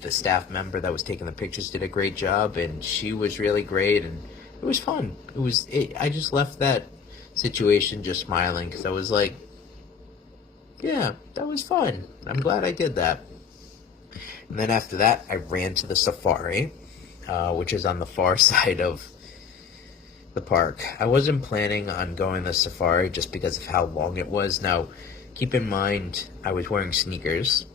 the staff member that was taking the pictures did a great job, and she was really great, and it was fun. I just left that situation just smiling because I was like, yeah, that was fun. I'm glad I did that. And then after that, I ran to the safari, which is on the far side of the park. I wasn't planning on going to the safari just because of how long it was. Now, keep in mind, I was wearing sneakers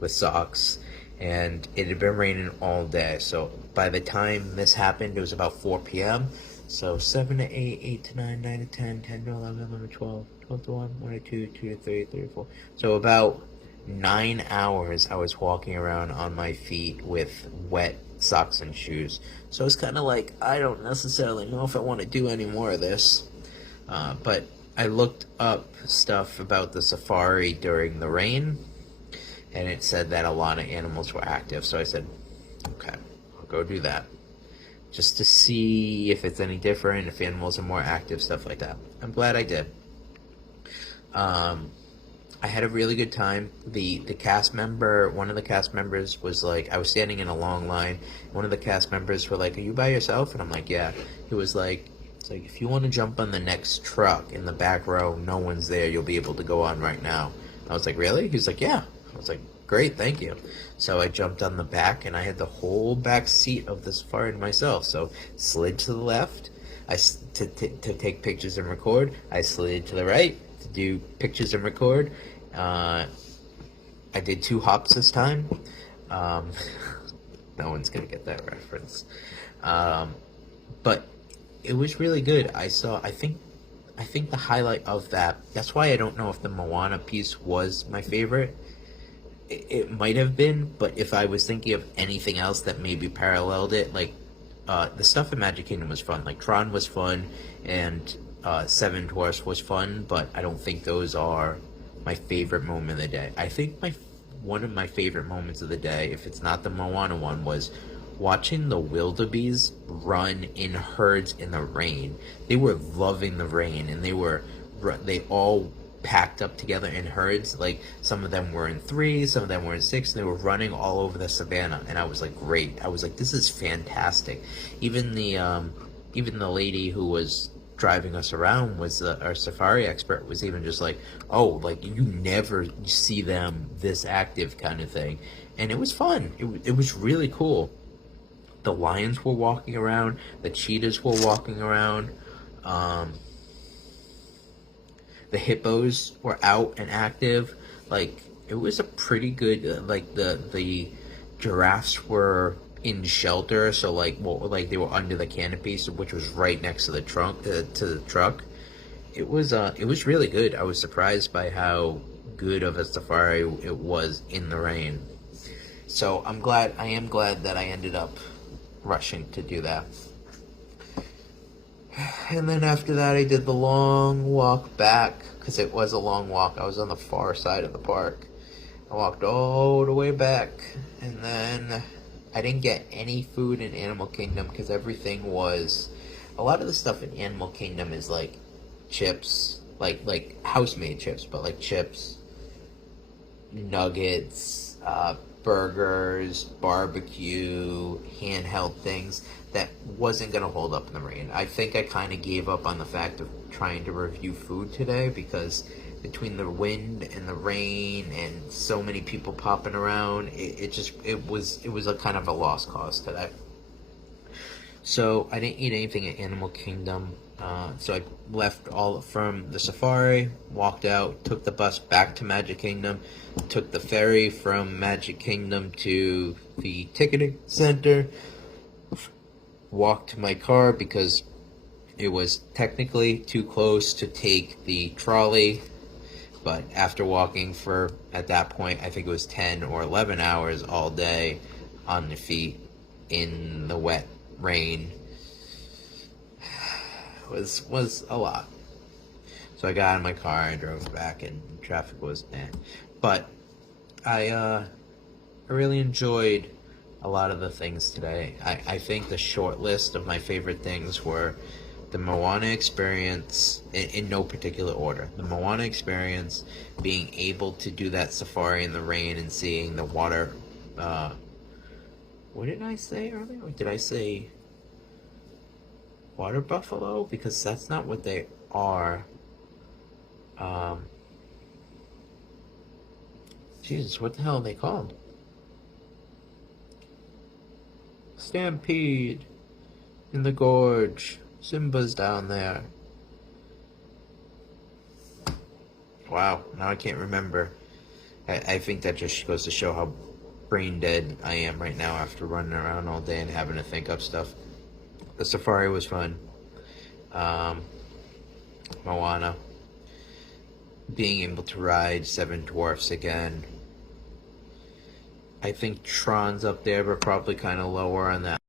with socks, and it had been raining all day. So by the time this happened, it was about 4 p.m. So 7 to 8, 8 to 9, 9 to 10, 10 to 11, 11 to 12, 12 to 1, 1 to 2, 2 to 3, 3 to 4. So about 9 hours I was walking around on my feet with wet socks and shoes. So it's kind of like, I don't necessarily know if I want to do any more of this. But I looked up stuff about the safari during the rain, and it said that a lot of animals were active. So I said, okay, I'll go do that. Just to see if it's any different, if animals are more active, stuff like that. I'm glad I did. I had a really good time. The cast member, one of the cast members was like, I was standing in a long line. One of the cast members were like, are you by yourself? And I'm like, yeah. He was like, it's like, if you want to jump on the next truck in the back row, no one's there. You'll be able to go on right now. I was like, really? He was like, yeah. I was like, great, thank you. So I jumped on the back, and I had the whole back seat of the safari to myself. So slid to the left to take pictures and record. I slid to the right to do pictures and record. I did 2 hops this time. No one's gonna get that reference. But it was really good. I think the highlight of that's why I don't know if the Moana piece was my favorite. It might have been, but if I was thinking of anything else that maybe paralleled it, like the stuff in Magic Kingdom was fun. Like Tron was fun, and Seven Dwarfs was fun, but I don't think those are my favorite moment of the day. I think one of my favorite moments of the day, if it's not the Moana one, was watching the wildebeest run in herds in the rain. They were loving the rain, and they all packed up together in herds. Like, some of them were in 3, some of them were in 6, and they were running all over the savannah. And I was like, great. I was like, this is fantastic. Even the lady who was driving us around was our safari expert, was even just like, oh, like, you never see them this active, kind of thing. And it was fun. It was really cool. The lions were walking around, the cheetahs were walking around, the hippos were out and active. Like, it was a pretty good, like, the giraffes were in shelter, so like they were under the canopy, which was right next to the truck. It was really good. I was surprised by how good of a safari it was in the rain. So I am glad that I ended up rushing to do that. And then after that, I did the long walk back, because it was a long walk. I was on the far side of the park. I walked all the way back, and then I didn't get any food in Animal Kingdom, because everything was... A lot of the stuff in Animal Kingdom is like chips, like house-made chips, but like chips, nuggets, burgers, barbecue, handheld things that wasn't going to hold up in the rain. I think I kind of gave up on the fact of trying to review food today, because between the wind and the rain and so many people popping around, it was a kind of a lost cause today. So I didn't eat anything at Animal Kingdom. So I left all from the safari, walked out, took the bus back to Magic Kingdom, took the ferry from Magic Kingdom to the ticketing center, walked to my car because it was technically too close to take the trolley, but after walking for, at that point, I think it was 10 or 11 hours all day on the feet in the wet rain, was a lot. So I got in my car, I drove back, and traffic was But I really enjoyed a lot of the things today. I think the short list of my favorite things were the Moana experience, in no particular order. The Moana experience, being able to do that safari in the rain and seeing the water What did I say earlier? Or did I say water buffalo? Because that's not what they are. Um, Jesus, what the hell are they called? Stampede in the gorge. Simba's down there. Wow, now I can't remember. I think that just goes to show how brain dead I am right now after running around all day and having to think up stuff. The safari was fun. Um, Moana. Being able to ride Seven Dwarfs again. I think Tron's up there, but probably kind of lower on that